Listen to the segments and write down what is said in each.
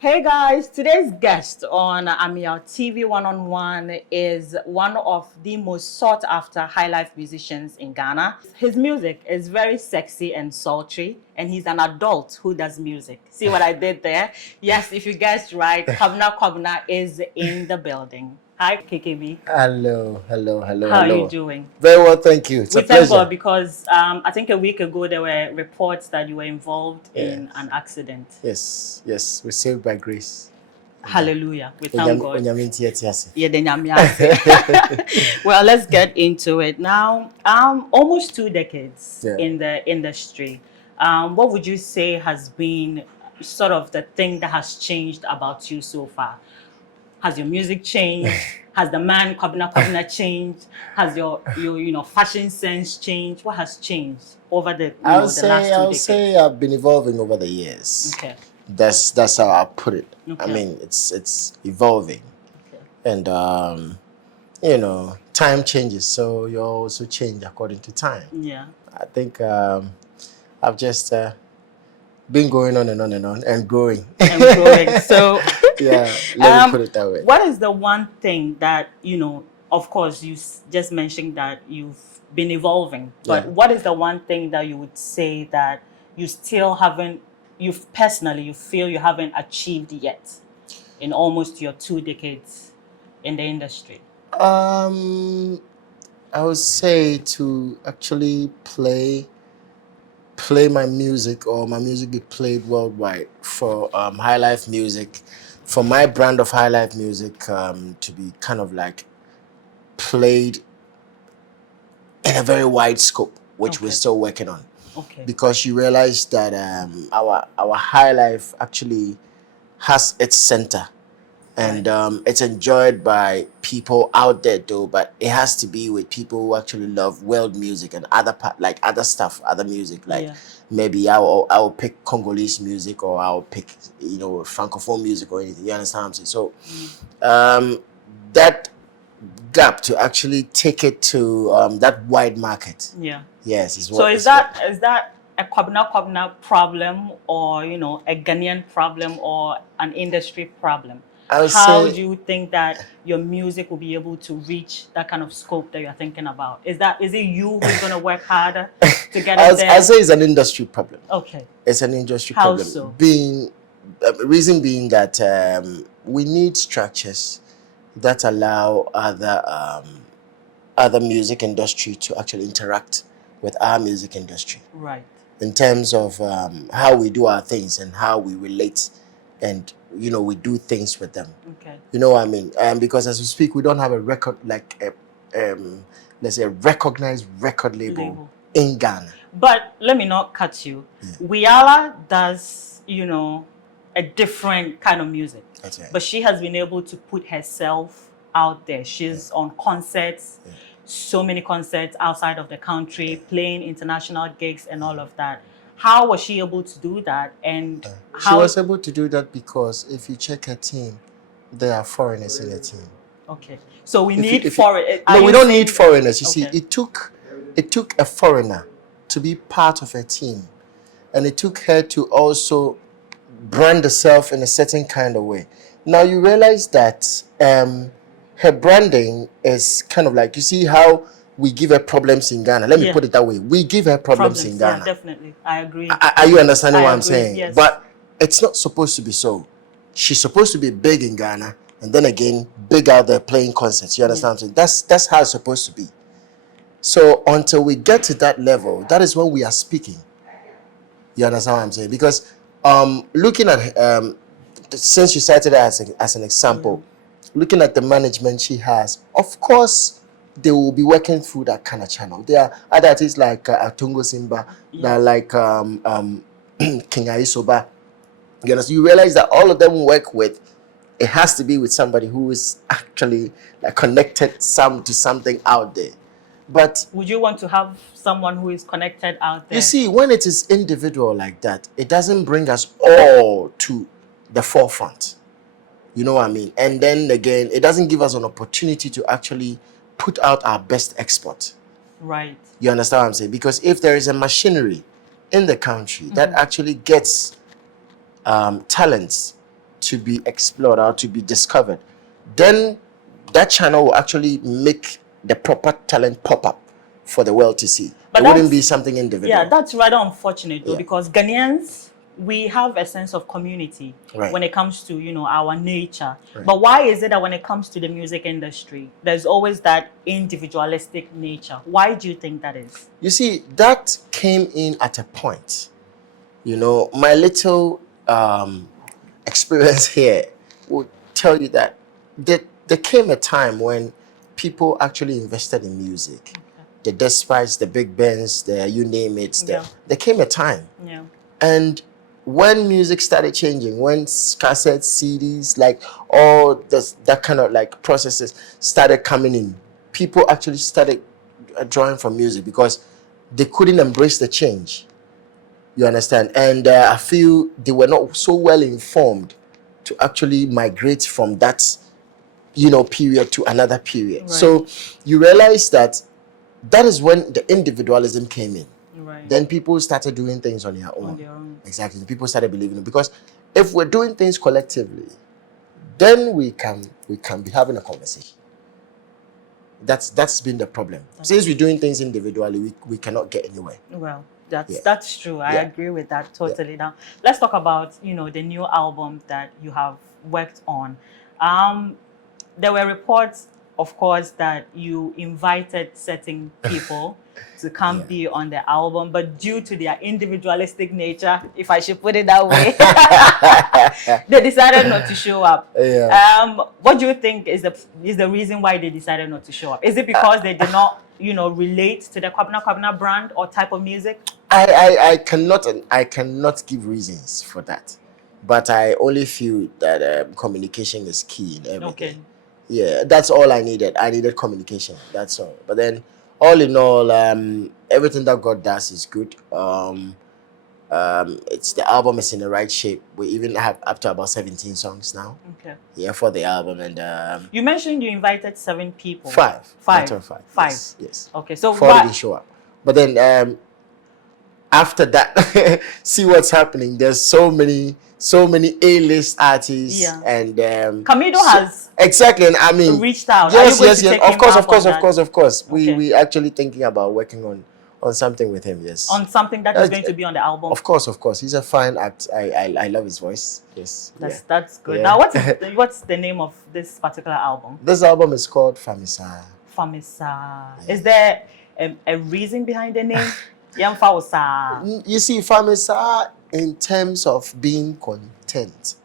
Hey guys, today's guest on Ameyaw TV One-on-One is one of the most sought after high life musicians in Ghana. His music is very sexy and sultry, and he's an adult who does music. See what I did there? Yes, if you guessed right, Kwabena Kwabena is in the building. Hi, KKB. How are you Hello. doing? Very well, thank you. It's We a thank God pleasure. because I think a week ago there were reports that you were involved in an Yes, accident. yes. We're saved by grace. Hallelujah. We thank God. Yeah. Well, let's get into it now. Almost 2 decades in the industry. What would you say has been sort of the thing that has changed about you so far? Has your music changed? Has the man Kwabena Kwabena changed? Has your fashion sense changed? What has changed over the the last 2 I'll decades? say I've been evolving over the years. Okay. That's how I put it. I Okay. mean, it's evolving, Okay. and time changes, so you also change according to time. Yeah. I think I've just been going on and on and on and growing. And growing. So Yeah, let me put it that way. what is the one thing that, of course, you just mentioned that you've been evolving, but Yeah. what is the one thing that you would say that you still haven't, you feel you haven't achieved yet in almost your 2 decades in the industry? I would say to actually play my music, or my music be played worldwide, for high life music, for my brand of high life music to be kind of like played in a very wide scope, which we're still working on. Okay. Because you realize that our high life actually has its center, and it's enjoyed by people out there though, but it has to be with people who actually love world music and other stuff, other music, like maybe I'll pick Congolese music, or I'll pick francophone music or anything. You understand what I'm saying? So that gap to actually take it to that wide market. Yeah. Yes, is what. So is that a Kwabena Kwabena problem, or a Ghanaian problem, or an industry problem? How do you think that your music will be able to reach that kind of scope that you're thinking about? Is it you who's going to work harder to get it there? I say it's an industry problem. Okay. It's an industry How problem. so? Reason being that we need structures that allow other music industry to actually interact with our music industry. Right. In terms of how we do our things and how we relate, and we do things with them. Okay. You know what I mean? Because as we speak, we don't have a record, like let's say a recognized record label in Ghana. But let me not cut you. Wiala does, a different kind of music. That's right. But she has been able to put herself out there. She's on concerts, so many concerts outside of the country, playing international gigs and all of that. How was she able to do that? And she was able to do that because if you check her team, there are foreigners in her team. Okay. So we need foreigners. No, we don't need foreigners. You see, it took a foreigner to be part of her team, and it took her to also brand herself in a certain kind of way. Now you realize that her branding is kind of like, you see how we give her problems in Ghana. Let me put it that way. We give her problems in Ghana. Yeah, definitely. I agree. Are you understanding what I'm saying? Yes. But it's not supposed to be so. She's supposed to be big in Ghana, and then again, big out there playing concerts. You understand what I'm saying? That's how it's supposed to be. So until we get to that level, that is when we are speaking. You understand what I'm saying? Because looking at since you cited her as an example, looking at the management she has, of course they will be working through that kind of channel. There are other artists like Atungo Simba, that are like King Aisoba. You understand? You realize that all of them work with, it has to be with somebody who is actually like connected to something out there. But would you want to have someone who is connected out there? You see, when it is individual like that, it doesn't bring us all to the forefront. You know what I mean? And then again, it doesn't give us an opportunity to actually put out our best export. Right. You understand what I'm saying? Because if there is a machinery in the country that actually gets talents to be explored or to be discovered, then that channel will actually make the proper talent pop up for the world to see. But it wouldn't be something individual. Yeah, that's rather unfortunate though, because Ghanaians, we have a sense of community when it comes to, you know, our nature. But why is it that when it comes to the music industry, there's always that individualistic nature? Why do you think that is? You see, that came in at a point. You know, my little experience here would tell you that there came a time when people actually invested in music. The Despites, the Big Bands, the you name it. There came a time. And when music started changing, when cassettes, CDs, like all this, that kind of like processes started coming in, people actually started drawing from music because they couldn't embrace the change. You understand? And I feel they were not so well informed to actually migrate from that, you know, period to another period. So you realize that is when the individualism came in. Then people started doing things on their own. Exactly. People started believing it. Because if we're doing things collectively, then we can be having a conversation. That's been the problem. Since we're doing things individually, we cannot get anywhere. Well, that's true. I agree with that totally. Now, let's talk about, you know, the new album that you have worked on. There were reports, of course, that you invited certain people to come be on the album, but due to their individualistic nature, if I should put it that way, they decided not to show up. What do you think is the reason why they decided not to show up? Is it because they did not, you know, relate to the Kwabena Kwabena brand or type of music? I cannot give reasons for that, but I only feel that communication is key in everything. Yeah, that's all I needed. I needed communication. That's all. But then, all in all, everything that God does is good. It's the album is in the right shape. We even have up to about 17 songs now. Yeah, for the album. And you mentioned you invited 7 people. Five. Yes. Okay, so 4 didn't show up. But then after that, see what's happening. There's so many A-list artists, and Camido has exactly, and I mean reached out. Yes. Of course. We actually thinking about working on something with him. Yes, on something that is going to be on the album. Of course. He's a fine act. I love his voice. Yes, that's good. Now, what's the name of this particular album? This album is called Famisa. Is there a reason behind the name? You see, Famisa in terms of being content.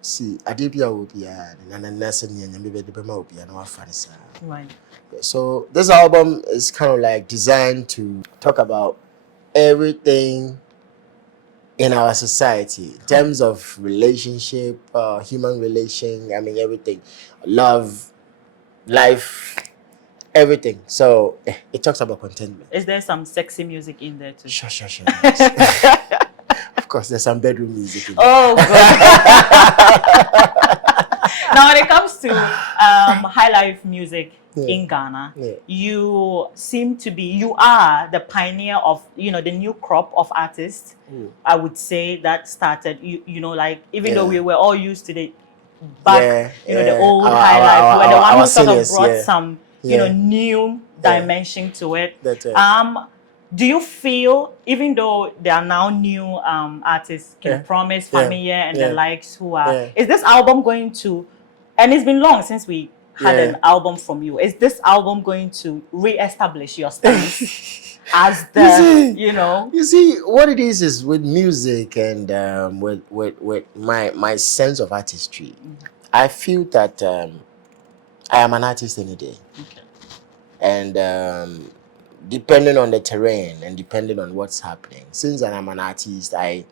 See, Adibia will be right. So this album is kind of like designed to talk about everything in our society in terms of relationship, human relation. I mean everything, love, life. Everything. So it talks about contentment. Is there some sexy music in there too? Sure. Of course, there's some bedroom music in there. Oh, God. Now, when it comes to high life music in Ghana, you are the pioneer of, you know, the new crop of artists. I would say that started, you know, like, even though we were all used to the the old high life, we were the one who sort of brought some you know, new dimension to it. Do you feel, even though there are now new artists, Can Promise, Ameyaw, and the likes who are, is this album going to, and it's been long since we had an album from you, is this album going to re-establish your stance as the, You see, what it is with music and with my sense of artistry, I feel that I am an artist any day. And depending on the terrain and depending on what's happening, since I'm an artist, I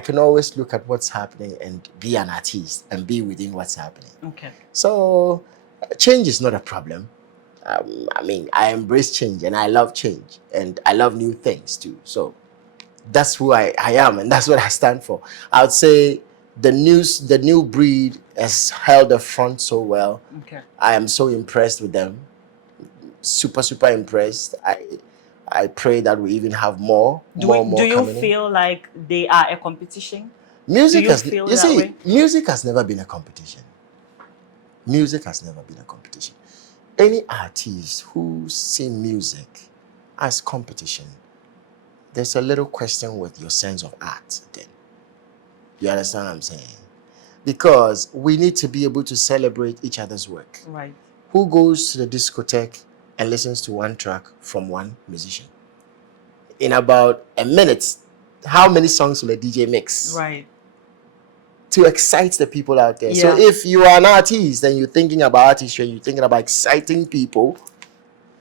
can always look at what's happening and be an artist and be within what's happening. So change is not a problem. I mean, I embrace change and I love change and I love new things too. So that's who I am and that's what I stand for. I would say the new breed has held the front so well. I am so impressed with them. Super impressed. I pray that we even have more Do you coming in. feel like they are a competition? Music Do you has, feel you that see, way? music has never been a competition. Music has never been a competition. Any artist who see music as competition, there's a little question with your sense of art then. You understand what I'm saying? Because we need to be able to celebrate each other's work. Right. Who goes to the discotheque and listens to one track from one musician? In about a minute, how many songs will a DJ mix? Right. To excite the people out there. Yeah. So if you are an artist and you're thinking about artistry and you're thinking about exciting people,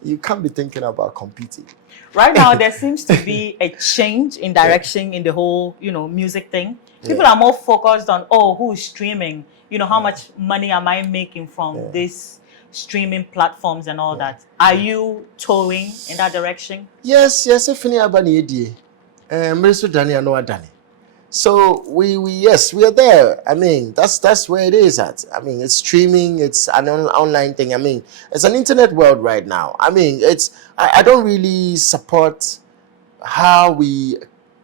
you can't be thinking about competing. Right now, there seems to be a change in direction in the whole, music thing. People are more focused on, who's streaming? How much money am I making from these streaming platforms and all that? Are you towing in that direction? Yes, if any abani edi, Dani no Dani. So we are there. I mean, that's where it is at. I mean, it's streaming, it's an online thing. I mean, it's an internet world right now. I mean, I don't really support how we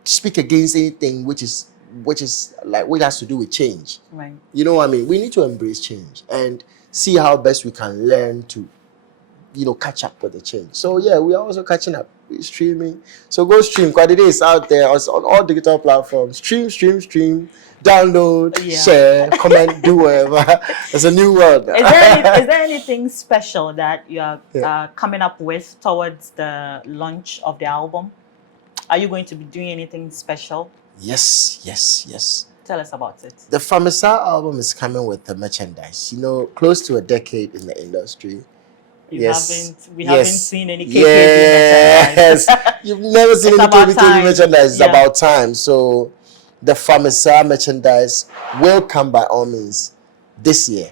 speak against anything which is like what has to do with change. Right. You know what I mean? We need to embrace change and see how best we can learn to catch up with the change. So yeah, we are also catching up. We're streaming. So go stream. Quality is out there on all digital platforms. Stream, download, share, comment, do whatever. It's a new world. Is there anything special that you are coming up with towards the launch of the album? Are you going to be doing anything special? Yes. Tell us about it. The Famisa album is coming with the merchandise. Close to a decade in the industry. We haven't seen any KKB merchandise. You've never seen any KKB merchandise. It's about time. So the Famisa merchandise will come by all means this year.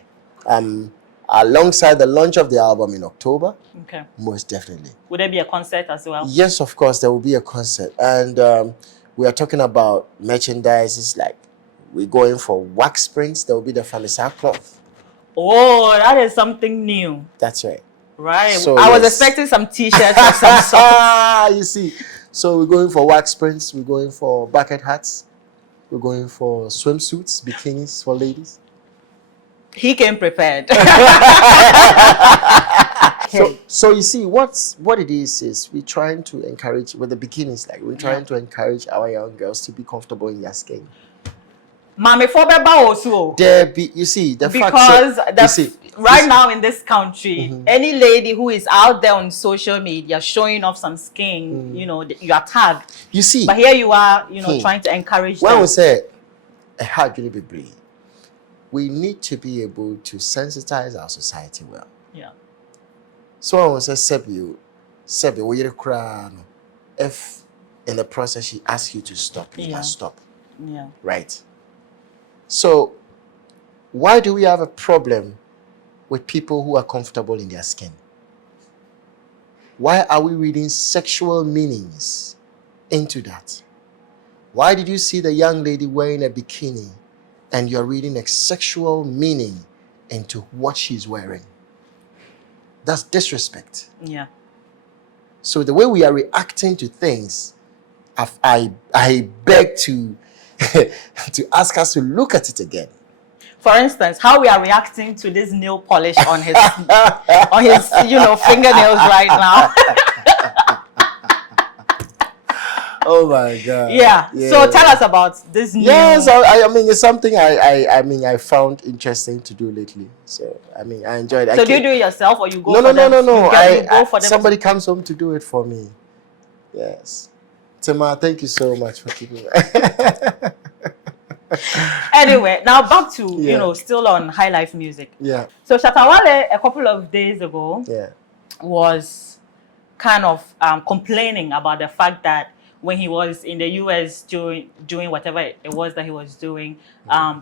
Alongside the launch of the album in October. Okay. Most definitely. Would there be a concert as well? Yes, of course, there will be a concert. And we are talking about merchandise. It's like we're going for wax prints. There will be the Famisa cloth. Oh, that is something new. That's right. Right. So I was expecting some t-shirts or some socks. You see. So we're going for wax prints. We're going for bucket hats. We're going for swimsuits, bikinis for ladies. He came prepared. So you see, what it is we're trying to encourage with the bikinis, like we're trying to encourage our young girls to be comfortable in their skin. Mame for beba also. You see, the because fact right now in this country, any lady who is out there on social media showing off some skin, you are tagged. You see, but here you are, trying to encourage them. When we say a hard really be brave, we need to be able to sensitize our society well. Yeah. So I was say Sebi, if in the process she asks you to stop, you must stop. Yeah. Right. So why do we have a problem with people who are comfortable in their skin? Why are we reading sexual meanings into that? Why did you see the young lady wearing a bikini and you're reading a sexual meaning into what she's wearing? That's disrespect. Yeah. So the way we are reacting to things, I beg to to ask us to look at it again. For instance, how we are reacting to this nail polish on his on his fingernails right now. Oh my God. Yeah. So tell us about this new. Yes, I mean it's something I found interesting to do lately. So I mean I enjoyed it. So do you do it yourself or you go for them? No. You go for them. Somebody comes home to do it for me. Yes. Tima, thank you so much for keeping me. Anyway, now back to still on High Life Music. Yeah. So Shatawale a couple of days ago was kind of complaining about the fact that when he was in the US doing whatever it was that he was doing, a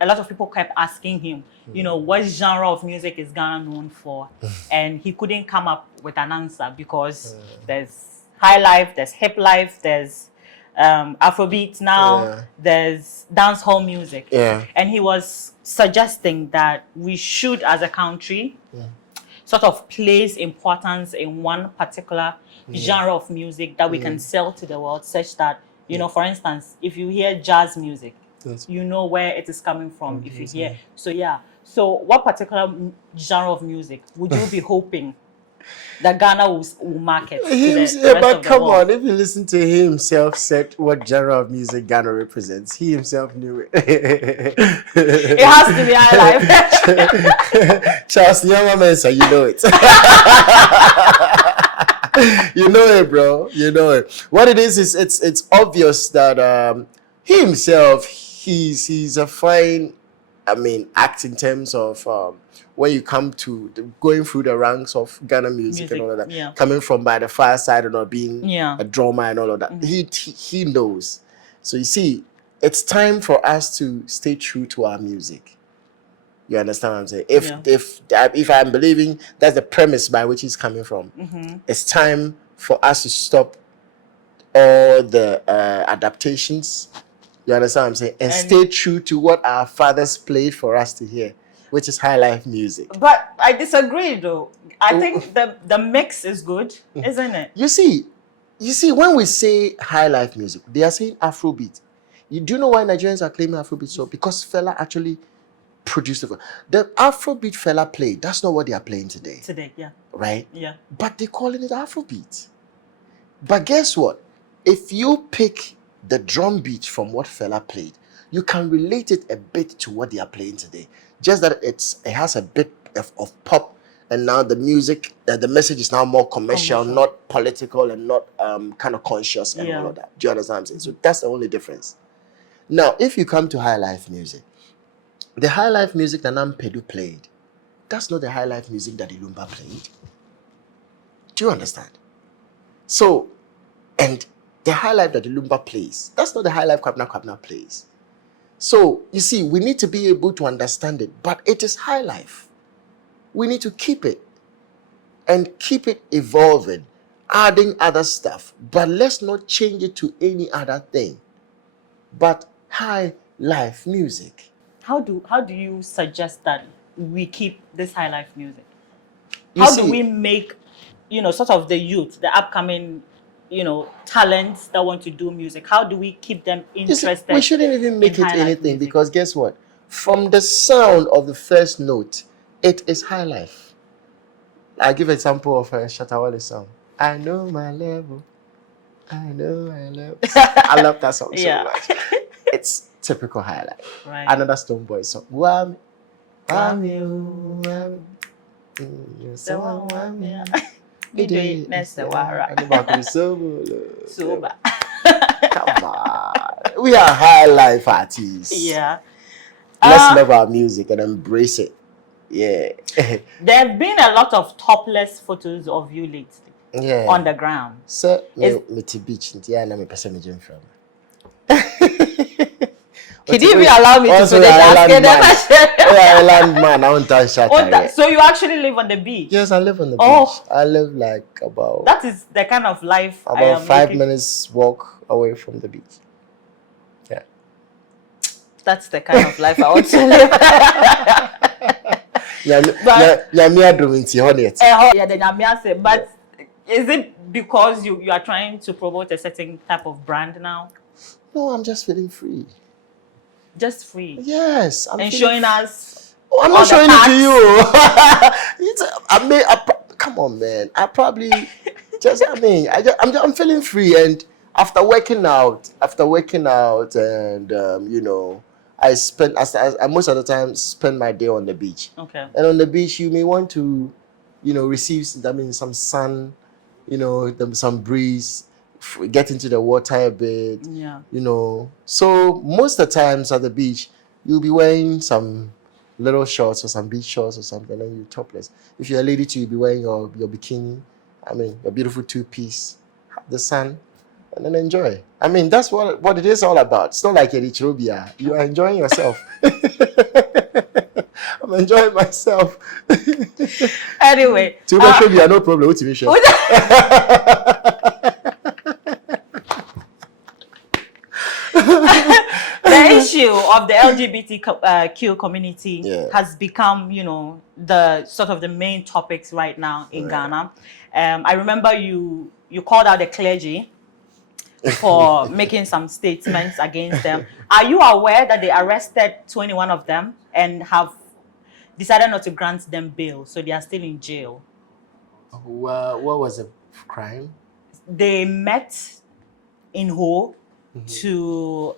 lot of people kept asking him, what genre of music is Ghana known for? And he couldn't come up with an answer because there's high life, there's hip life, there's Afrobeat now, there's dance hall music. Yeah. And he was suggesting that we should, as a country, sort of place importance in one particular genre of music that we can sell to the world, such that, you know, for instance, if you hear jazz music, you know where it is coming from. If you hear, so what particular genre of music would you be hoping that Ghana will market to the rest but of the come world? on, if you listen to he himself said what genre of music Ghana represents, he himself knew it. It has to be high life. Charles Nyama Mensah, you know it. You know it, bro. You know it. What it is it's obvious that he himself he's a fine, I mean, act in terms of when you come to going through the ranks of Ghana music and all of that, coming from by the fireside and not being a drummer and all of that, he knows. So you see, it's time for us to stay true to our music. You understand what I'm saying? If I'm believing that's the premise by which he's coming from, it's time for us to stop all the adaptations. You understand what I'm saying? And stay true to what our fathers played for us to hear, which is high life music. But I disagree, though. I think the mix is good, isn't it? You see, when we say high life music, they are saying Afrobeat. You do know why Nigerians are claiming Afrobeat? So because Fela actually produced it. The Afrobeat Fela played, that's not what they are playing today. Right? Yeah. But they're calling it Afrobeat. But guess what? If you pick the drum beat from what Fela played, you can relate it a bit to what they are playing today. Just that it has a bit of pop, and now the music, the message is now more commercial, not political, and not kind of conscious and all of that. Do you understand what I'm saying? So that's the only difference. Now, if you come to high life music, the high life music that Nampedu played, that's not the high life music that Ilumba played. Do you understand? So, and the high life that the Lumba plays, that's not the high life Kwabena Kwabena plays. So, you see, we need to be able to understand it, but it is high life. We need to keep it and keep it evolving, adding other stuff, but let's not change it to any other thing. But high life music. How do you suggest that we keep this high life music? How do we make, you know, sort of the youth, the upcoming, you know, talents that want to do music, how do we keep them interested? We shouldn't even make it anything, because guess what? From the sound of the first note, it is high life. I'll give an example of a Shatawale song. I know my level. I know my level. I love that song so much. It's typical high life. Right. Another Stone Boy song. Wham, wham, wham. Come on. We are high life artists. Yeah. Let's love our music and embrace it. Yeah. There have been a lot of topless photos of you lately. On the ground. So, beach. He didn't even allow me to put it Island man, I won't touch that. So you actually live on the beach? Yes, I live on the beach. I live like about... That is the kind of life about I am 5 minutes walk away from the beach. Yeah. That's the kind of life I want to live. But is it because you are trying to promote a certain type of brand now? No, I'm just feeling free. Just free? Yes. And showing us. Oh, I'm not showing it to you. Come on, man. I probably I'm feeling free, and after working out, and you know, I most of the time spend my day on the beach. Okay. And on the beach, you may want to, you know, receive some sun, you know, some breeze. Get into the water a bit, you know. So most of the times at the beach, you'll be wearing some little shorts or some beach shorts or something, and you're topless. If you're a lady too, you'll be wearing your bikini. I mean, your beautiful two-piece, have the sun, and then enjoy. I mean, that's what it is all about. It's not like a Richrobia. You are enjoying yourself. I'm enjoying myself. Anyway. No problem. What's the issue of the LGBTQ community has become, you know, the sort of the main topics right now in Ghana. I remember you called out the clergy for making some statements against them. Are you aware that they arrested 21 of them and have decided not to grant them bail, so they are still in jail? Well, what was the crime? They met in Ho to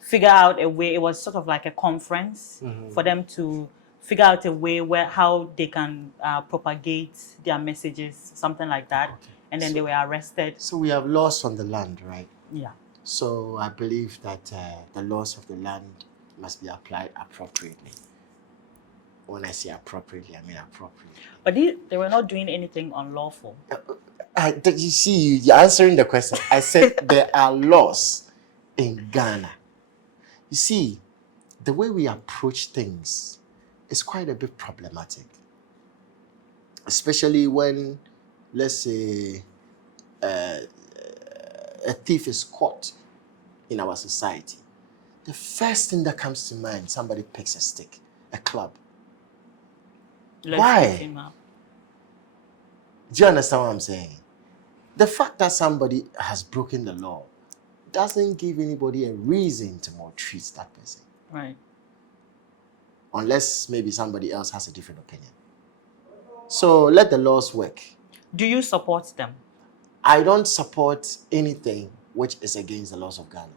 figure out a way. It was sort of like a conference for them to figure out a way where how they can propagate their messages, something like that. Okay. And then they were arrested. So we have laws on the land, right? Yeah. So I believe that the laws of the land must be applied appropriately. When I say appropriately, I mean appropriately. But they were not doing anything unlawful. You see, you're answering the question. I said there are laws in Ghana. You see, the way we approach things is quite a bit problematic. Especially when, let's say, a thief is caught in our society. The first thing that comes to mind, somebody picks a stick, a club. Why? Do you understand what I'm saying? The fact that somebody has broken the law doesn't give anybody a reason to maltreat that person. Right. Unless maybe somebody else has a different opinion. So let the laws work. Do you support them? I don't support anything which is against the laws of Ghana.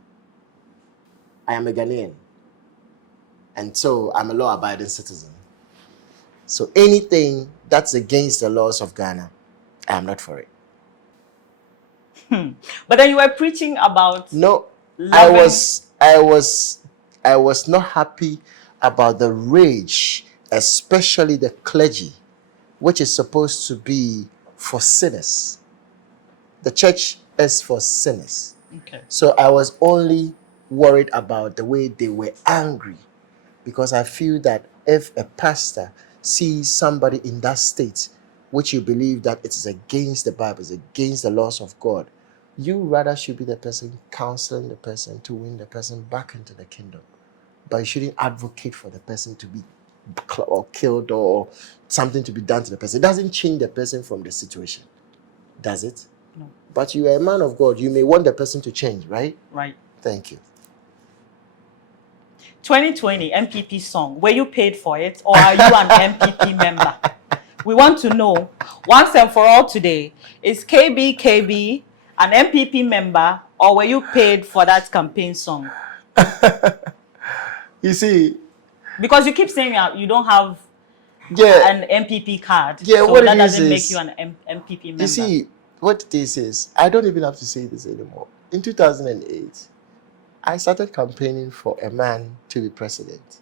I am a Ghanaian. And so I'm a law-abiding citizen. So anything that's against the laws of Ghana, I am not for it. But then you were preaching about I was not happy about the rage, especially the clergy, which is supposed to be for sinners. The church is for sinners. Okay. So I was only worried about the way they were angry, because I feel that if a pastor sees somebody in that state, which you believe that it is against the Bible, it's against the laws of God, you rather should be the person counseling the person to win the person back into the kingdom. But you shouldn't advocate for the person to be or killed or something to be done to the person. It doesn't change the person from the situation, does it? No. But you are a man of God. You may want the person to change, right? Right. Thank you. 2020 NPP song. Were you paid for it, or are you an NPP member? We want to know once and for all today. Is KB an NPP member, or were you paid for that campaign song? You see, because you keep saying you don't have an MPP card, so that doesn't make you an MPP member. You see, what this is, I don't even have to say this anymore. In 2008, I started campaigning for a man to be president.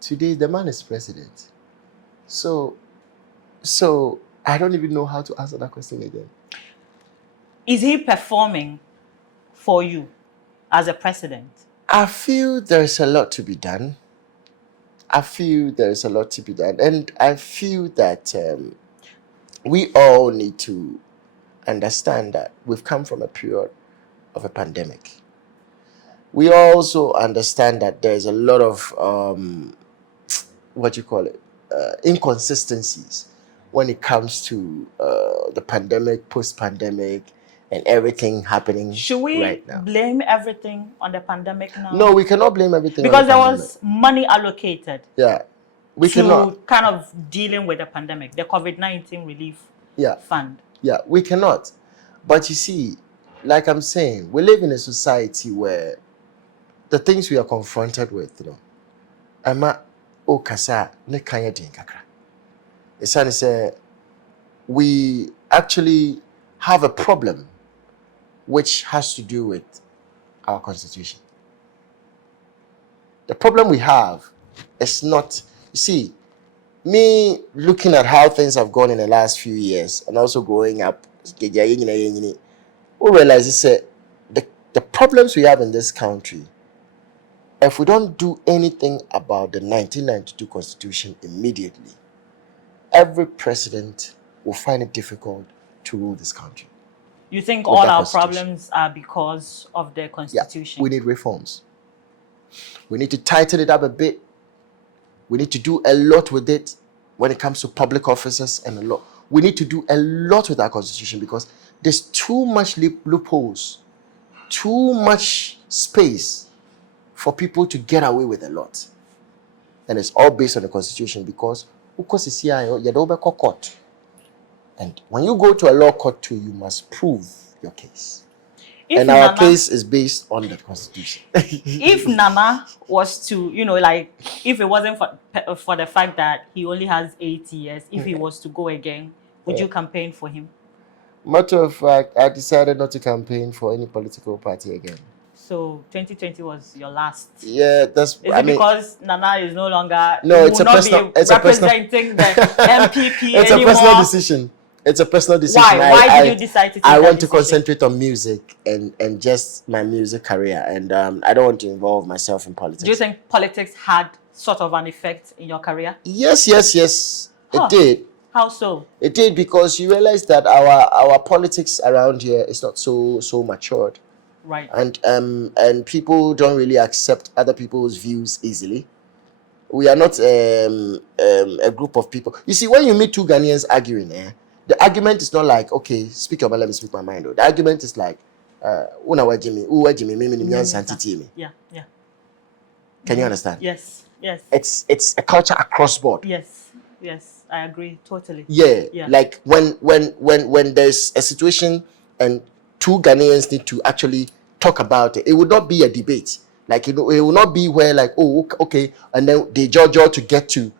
Today, the man is president. So I don't even know how to answer that question again. Is he performing for you as a president? I feel there's a lot to be done. And I feel that we all need to understand that we've come from a period of a pandemic. We also understand that there's a lot of inconsistencies when it comes to the pandemic, post-pandemic, and everything happening right now. Should we blame everything on the pandemic now? No, we cannot blame everything because on the pandemic. There was money allocated. Yeah. We cannot kind of dealing with the pandemic, the COVID-19 relief fund. Yeah, we cannot. But you see, like I'm saying, we live in a society where the things we are confronted with, we actually have a problem which has to do with our constitution. The problem we have is not, you see, me looking at how things have gone in the last few years and also growing up, we realize the problems we have in this country, if we don't do anything about the 1992 Constitution immediately, every president will find it difficult to rule this country. You think all our problems are because of the Constitution? Yeah, we need reforms. We need to tighten it up a bit. We need to do a lot with it when it comes to public offices and a lot. We need to do a lot with our constitution because there's too much loopholes, too much space for people to get away with a lot. And it's all based on the constitution because court. And when you go to a law court too, you must prove your case. And our case is based on the constitution. If Nana was to, like, if it wasn't for the fact that he only has 8 years, if he was to go again, would you campaign for him? Matter of fact, I decided not to campaign for any political party again. So 2020 was your last. Yeah, that's. Because Nana is no longer. No, it's a personal. It's representing the NPP it's anymore. A personal decision. It's a personal decision. Why did you decide to take I want to concentrate on music and just my music career, and I don't want to involve myself in politics. Do you think politics had sort of an effect in your career? Yes. It did. How so? It did because you realize that our politics around here is not so matured. Right. And people don't really accept other people's views easily. We are not a group of people. You see, when you meet two Ghanaians arguing, the argument is not like, okay, speak your mind, let me speak my mind. The argument is like, yeah. Can you understand? Yes. It's a culture across board. Yes, I agree totally. Yeah. Like when there's a situation and two Ghanaians need to actually talk about it, it would not be a debate. Like, it will not be where like, oh, okay, and then they judge to get to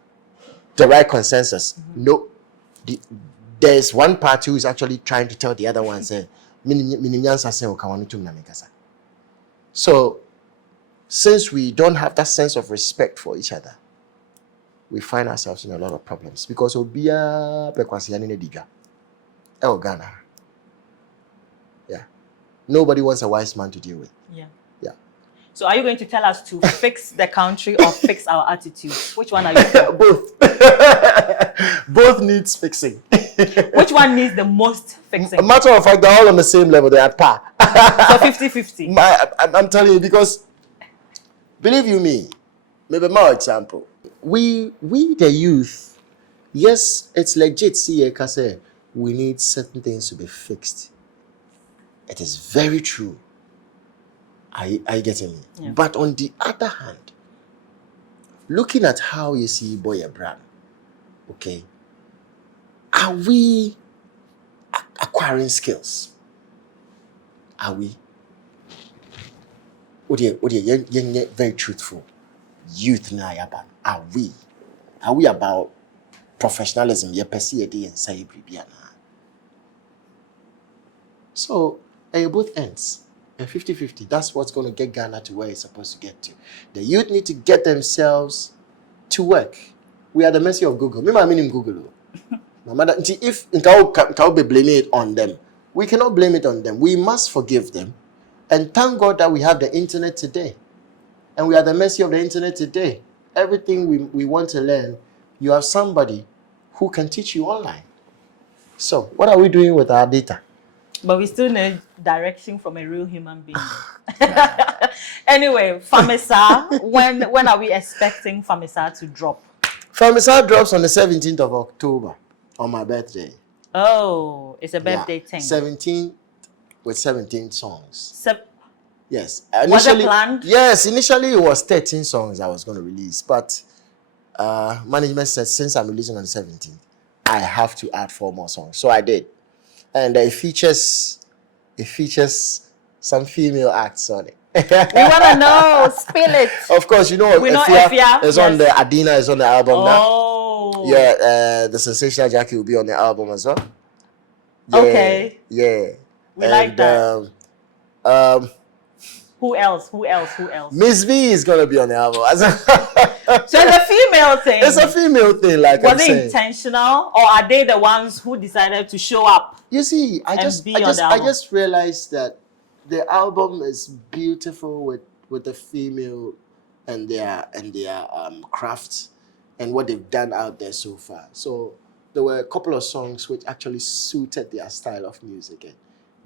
the right consensus. No, there's one party who is actually trying to tell the other one, say, so since we don't have that sense of respect for each other, we find ourselves in a lot of problems because Ghana. Yeah. Nobody wants a wise man to deal with. Yeah. So are you going to tell us to fix the country or fix our attitude? Which one are you for? Both. Both needs fixing. Which one needs the most fixing? A matter of fact, they're all on the same level. They're at par. So 50-50. I'm telling you because, believe you me, maybe more example. We the youth, yes, it's legit. See, we need certain things to be fixed. It is very true. I get me. Yeah. But on the other hand, looking at how you see Boy Brand, okay, are we acquiring skills? Are we? Very truthful. Youth na are we? Are we about professionalism? So, both ends. And 50-50, that's what's going to get Ghana to where it's supposed to get to. The youth need to get themselves to work. We are the mercy of Google. Me, I mean Google. If we be blaming it on them, we cannot blame it on them. We must forgive them. And thank God that we have the internet today. And we are the mercy of the internet today. Everything we want to learn, you have somebody who can teach you online. So, what are we doing with our data? But we still need direction from a real human being. Anyway, Famisa, when are we expecting Famisa to drop? Famisa drops on the 17th of October, on my birthday. Oh, it's a birthday thing. 17 with 17 songs. Yes. Was it planned? Yes, initially it was 13 songs I was going to release, but management said since I'm releasing on the 17th, I have to add 4 more songs. So I did. And it features some female acts on it. We want to know. Spill it. Of course, you know, Efia is on the Adina is on the album now. Yeah, the Sensational Jackie will be on the album as well. Yeah, okay. Yeah. We like that. Who else? Miss V is gonna be on the album. So it's a female thing. It's a female thing, like was it intentional, or are they the ones who decided to show up? You see, I just realized that the album is beautiful with the female and their craft and what they've done out there so far. So there were a couple of songs which actually suited their style of music and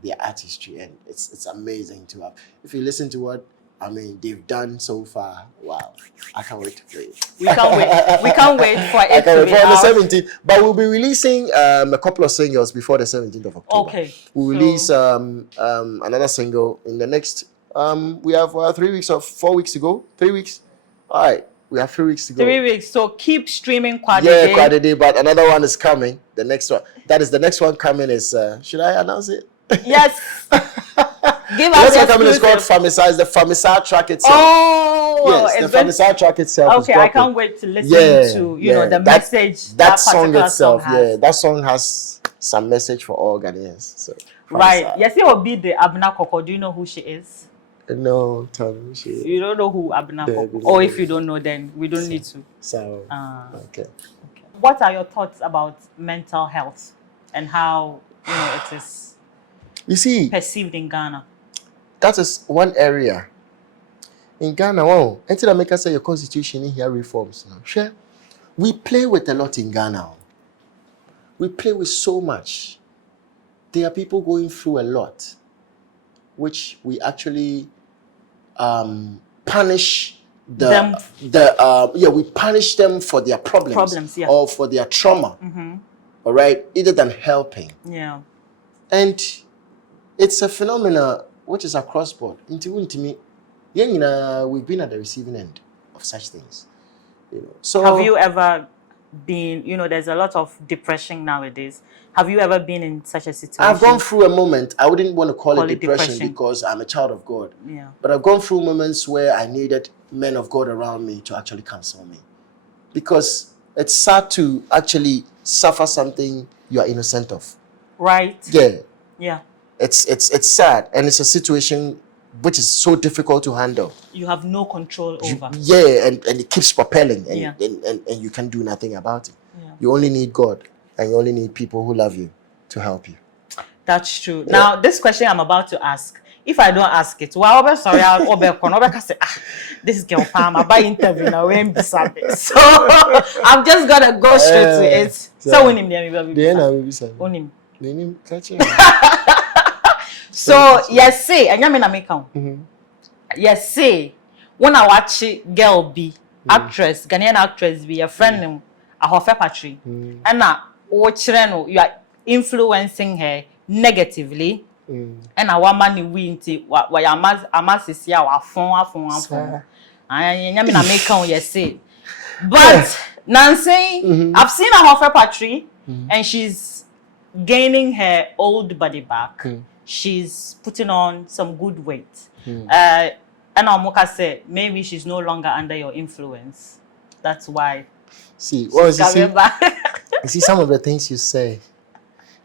their artistry, and it's amazing to have. If you listen to what I mean, they've done so far. Wow. I can't wait to play it. We can't wait. We can't wait for it to be on out. the 17th. But we'll be releasing a couple of singles before the 17th of October. Okay. We'll release another single in the next. We have 3 weeks or 4 weeks to go. 3 weeks. All right. We have 3 weeks to go. 3 weeks. So keep streaming Kwabena. Yeah, Kwabena, but another one is coming. The next one. That is the next one coming is. Should I announce it? Yes. Give The us next one coming is exclusive. called Famisa. It's the Famisa track itself. Oh, yes, the Famisa track itself. Okay, I can't wait to listen to the message that song particular itself. song has. That song has some message for all Ghanaians. So right. Yes, it will be the Abna Koko. Do you know who she is? No, tell me who she is. You don't know who Abna Koko. Or if you don't know, then we don't need to. So okay. What are your thoughts about mental health and how it is perceived in Ghana? That is one area. In Ghana, until I make us say your constitution in here reforms now. Sure. We play with a lot in Ghana. We play with so much. There are people going through a lot, which we actually punish we punish them for their problems or for their trauma. All right, either than helping. Yeah. And it's a phenomenon which is across board. We've been at the receiving end of such things. So have you ever been, there's a lot of depression nowadays. Have you ever been in such a situation? I've gone through a moment. I wouldn't want to call it depression because I'm a child of God. Yeah. But I've gone through moments where I needed men of God around me to actually counsel me. Because it's sad to actually suffer something you are innocent of. Right. Yeah. Yeah. It's sad, and it's a situation which is so difficult to handle. You have no control over. And it keeps propelling, and you can do nothing about it. Yeah. You only need God, and you only need people who love you to help you. That's true. Yeah. Now, this question I'm about to ask, if I don't ask it, well, sorry, I'll say, this girl, I'm about interview now. So I'm just gonna go straight to it. So yes, say, and you mean yes, say, when I watch girl be actress, Ghanaian actress be a friend a hofe patri, and now you are influencing her negatively, and a woman we into what amasisia or phone. And you mean yes, say, but Nancy, I've seen a hofe patri, and she's gaining her old body back. She's putting on some good weight. And Amoka said, maybe she's no longer under your influence. That's why. See, you see some of the things you say,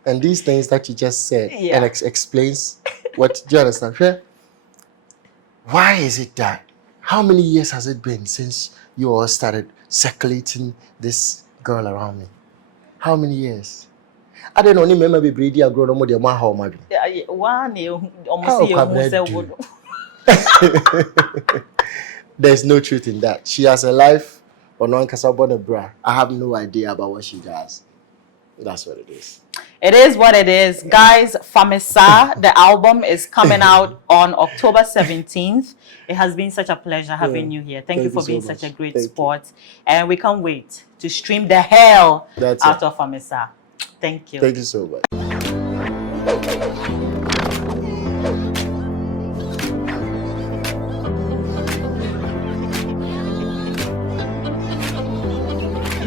and these things that you just said, and explains what, do you understand? Sure? Why is it that? How many years has it been since you all started circulating this girl around me? How many years? I don't know. Remember, be breedy and grow no more than one how much. There's no truth in that. She has a life, or no one can born a bra. I have no idea about what she does. That's what it is. It is what it is, guys. Famisa, the album is coming out on October 17th. It has been such a pleasure having you here. Thank you for being such a great sport, and we can't wait to stream the hell out of Famisa. Thank you. Thank you so much.